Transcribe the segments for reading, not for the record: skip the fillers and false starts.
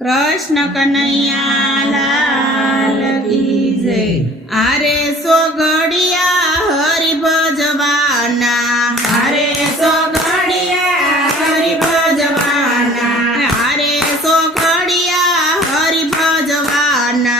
कृष्ण कन्हैया लाल की जय। अरे सो घड़िया हरि भजवाना, अरे सो घड़िया हरि भजवाना, अरे सो घड़िया हरि भजवाना,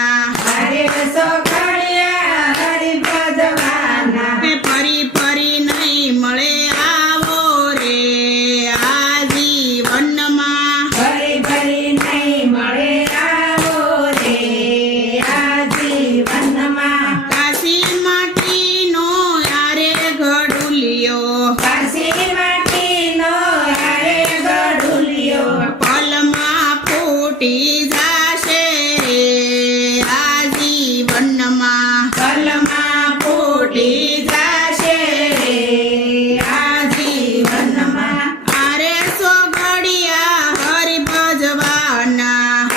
अरे सो घड़िया हरि भजवाना। फरी फरी नहीं मळे आवो रे आ जीवन में, फरी फरी नहीं मळे आवो रे आ जीवन में। काशी माटी नो यारे घडुलियो, काशी माटी नो यारे घडुलियो, पलमा फूटी जाशे रे आ जीवन में, पलमा फूटी जाशे रे आ जीवन में। अरे सो घड़िया हरि भजवाना,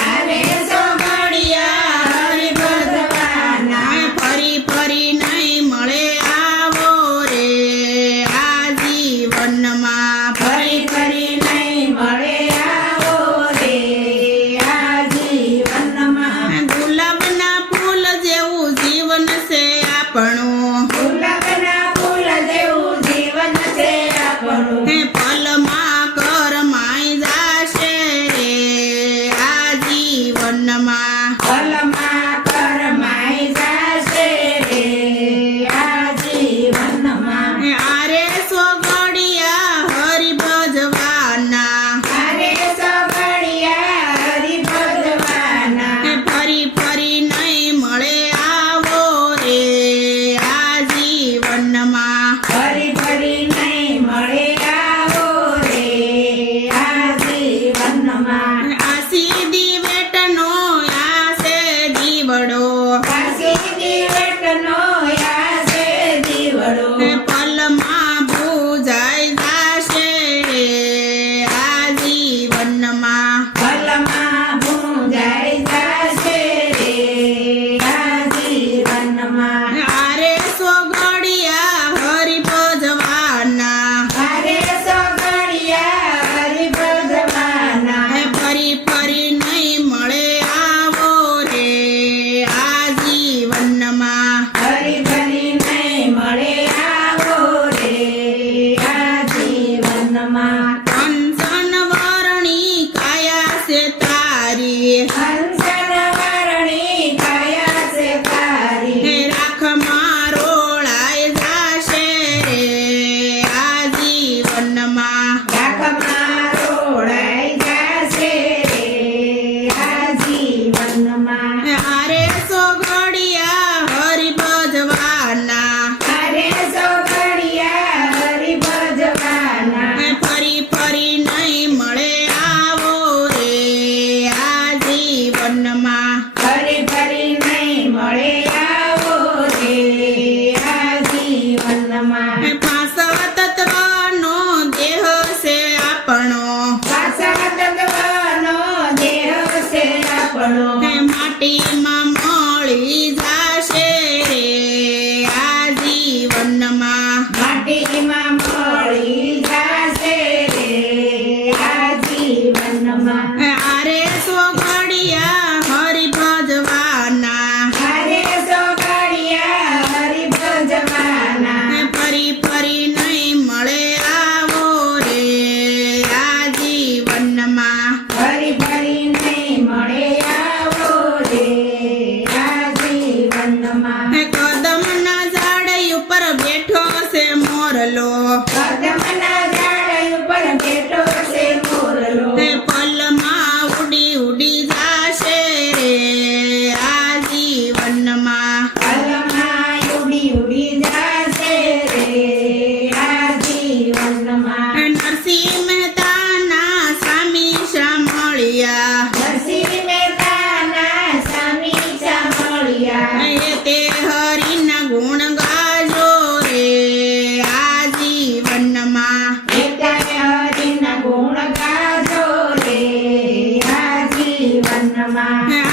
अरे सो घड़िया हरि भजवाना। फरी फरी नहीं मळे आवो रे आ जीवन में, फरी फरी नहीं मळे आवो रे आ जीवन में। गुलाबना फूल जेवू जीवन से આપણું, ગુલાબના ફૂલ જેવું જીવન છે આપણું। પલમાં કરમાઈ જાશે રે આ જીવનમાં, પલમાં કરમાઈ જાશે રે આ જીવનમાં। આરે સો ઘડિયા હરિ ભજવાના, અરે સો ઘડિયા હરિ ભજવાના। ફરી ફરી નહીં મળે આવો રે આ જીવનમાં, ફરી ફરી નહીં મળે આવો રે આ જીવનમાં। આ સીધી વેટનો આસે દીવડો, કાશી દીવટનો યાસે દીવડો, પલમાં ભૂજાઈ જાશે રે આ જીવનમાં, પલમાં ભૂંજાઈ જાશે રે આ જીવનમાં। આરે સો ઘડિયા હરિ ભજવાના, અરે સો ઘડિયા હરિ ભજવાના। ફરી ફરી નહીં મળે આવો રે આ જીવનમાં, ફરી ફરી નહીં મળે આવો રે આ જીવનમાં। કંચન વરણી કાયા છે તારી, હંસન વરણી કાયા છે તારી, રાખ મારોળાઈ જાશે રે આ જીવનમાં, રાખમાં રોડાઈ જાશે રે આ જીવનમાં। આરે સો ઘડિયા હરિ ભજવાના, અરે સો ઘડિયા હરિ ભજવાના। ફરી ફરી નહીં મળે આવો રે આ જીવનમાં, ફરી ફરી નહીં મળે આવો રે આ જીવનમાં। ફાસવ તત્વનો દેહ છે આપણો, પાછા તત્વનો દેહ છે આપણો, માટીમાં મળી જાશે રે આ જીવનમાં, માટીમાં મળી જાશે રે આ જીવનમાં। આરે સો ઘડિયા હરિ ભજવાના, અરે સો ઘડિયા હરિ ભજવાના। ફરી ફરી નહીં મળે આવો રે આ જીવનમાં, ફરી ફરી નહીં મળે આવો રે આ જીવનમાં। કદમના ઝાડ ઉપર બેઠો છે મોરલો, કદમના ઝાડ ઉપર બેઠો છે મોરલો, પલમાં ઉડી ઉડી જાશે રે આ જીવનમાં, પલમાં ઉડી ઉડી જાશે રે આ જીવનમાં। નરસિંહ મહેતાના સ્વામી સાંભળ્યા, નરસિંહ મહેતાના સ્વામી સાંભળ્યા, એ તે હરિના ગુણ ગાજો રે આ જીવનમાં, એકાએ હરિના ગુણ ગાજો રે આ જીવનમાં।